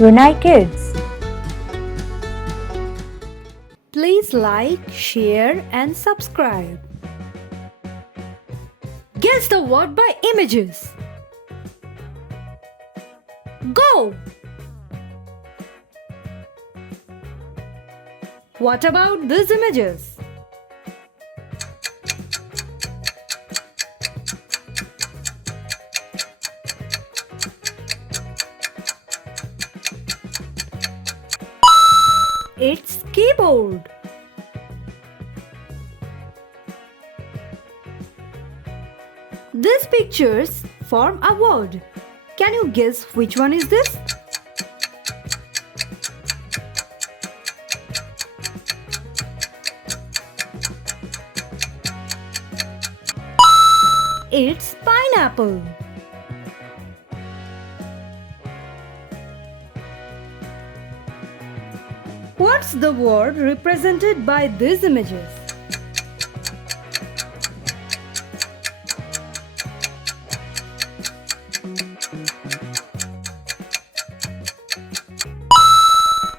Runaikids. Please like, share and subscribe. Guess the word by images. Go! What about these images? It's keyboard. These pictures form a word. Can you guess which one is this? It's pineapple. What's the word represented by these images?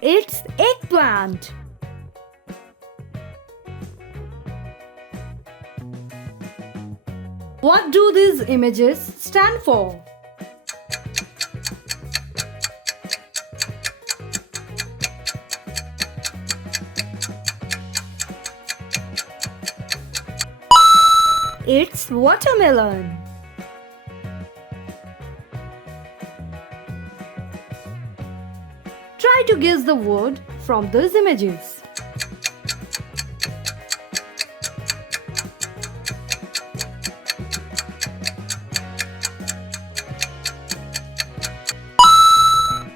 It's eggplant. What do these images stand for? It's watermelon. Try to guess the word from these images.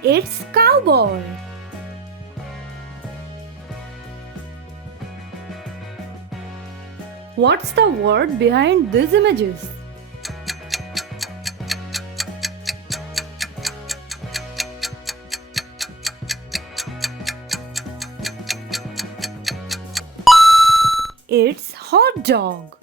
It's cowboy. What's the word behind these images? It's hot dog.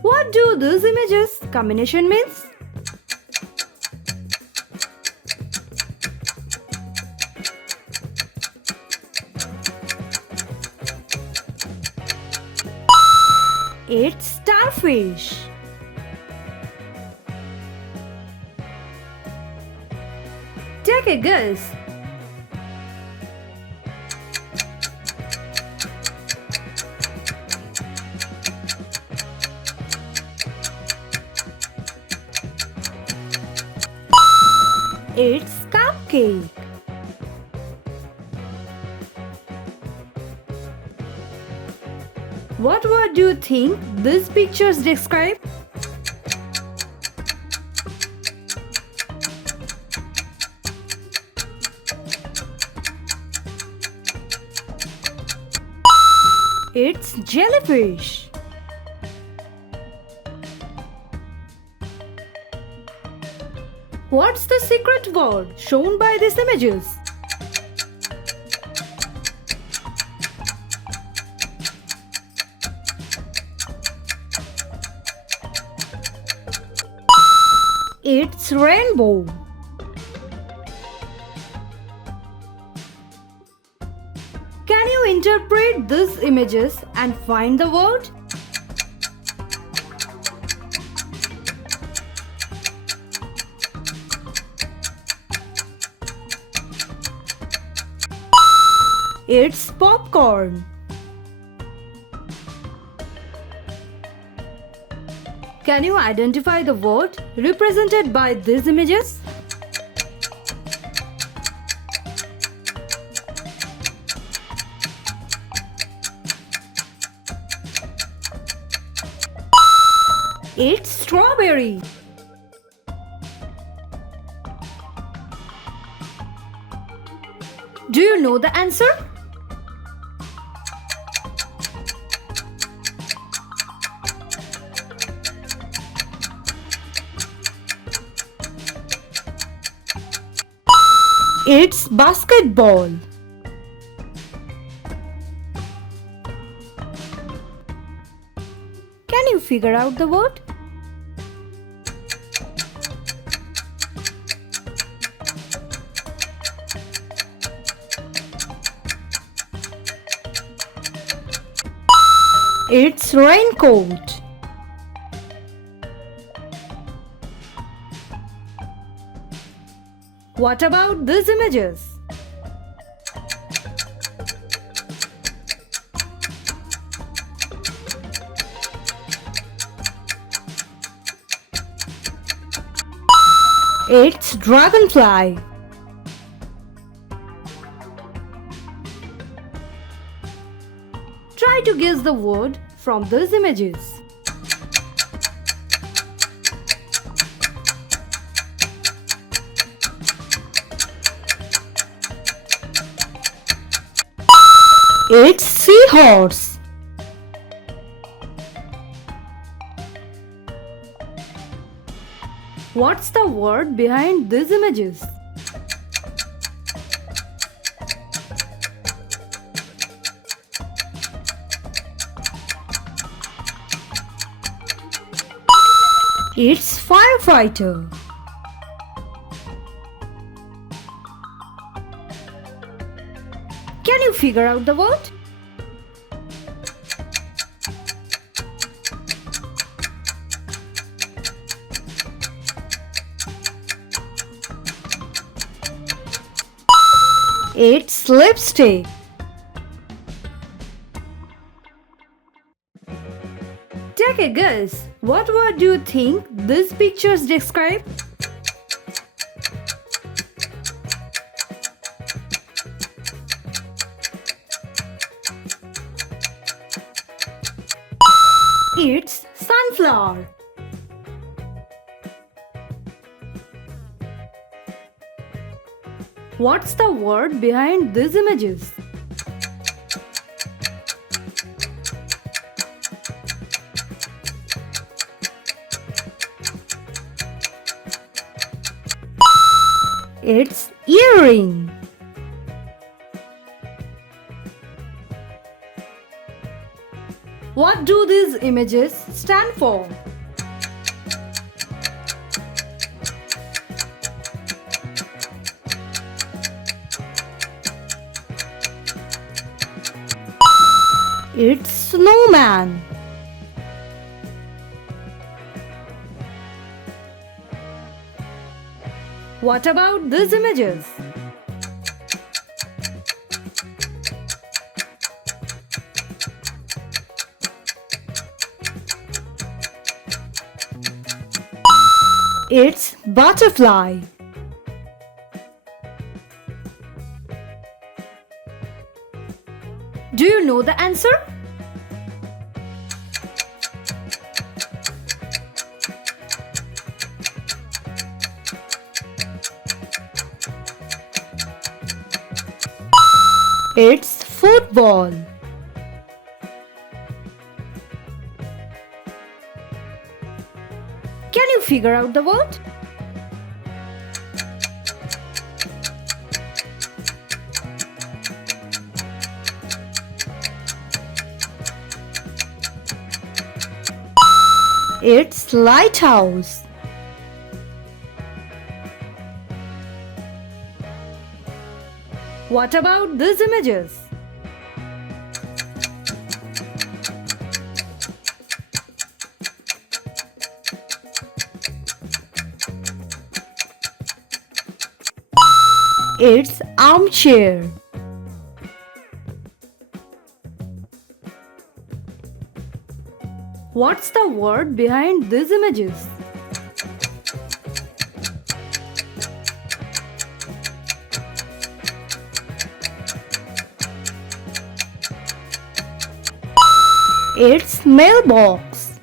What do these images combination means? It's starfish. Take a guess. It's cupcake. What word do you think these pictures describe? It's jellyfish. What's the secret word shown by these images? It's rainbow. Can you interpret these images and find the word? It's popcorn. Can you identify the word represented by these images? It's strawberry. Do you know the answer? It's basketball. Can you figure out the word? It's raincoat. What about these images? It's dragonfly. Try to guess the word from these images. It's seahorse. What's the word behind these images? It's firefighter. Can you figure out the word? It's lipstick. Take a guess. What word do you think these pictures describe? It's sunflower. What's the word behind these images? It's earring. What do these images stand for? It's snowman. What about these images? It's butterfly. Do you know the answer? It's football. Can you figure out the word? It's lighthouse. What about these images? It's armchair. What's the word behind these images? It's mailbox.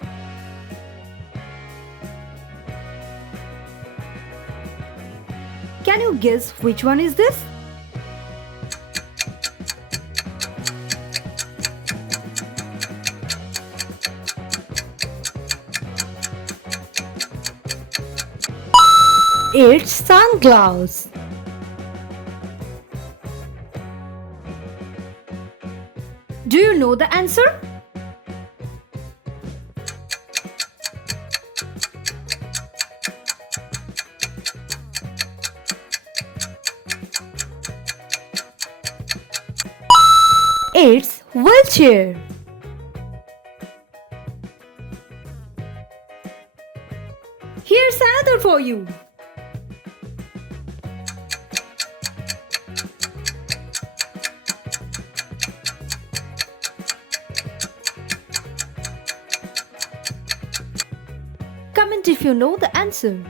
Can you guess which one is this? It's sunglass. Do you know the answer? It's wheelchair. Here's another for you. Comment if you know the answer.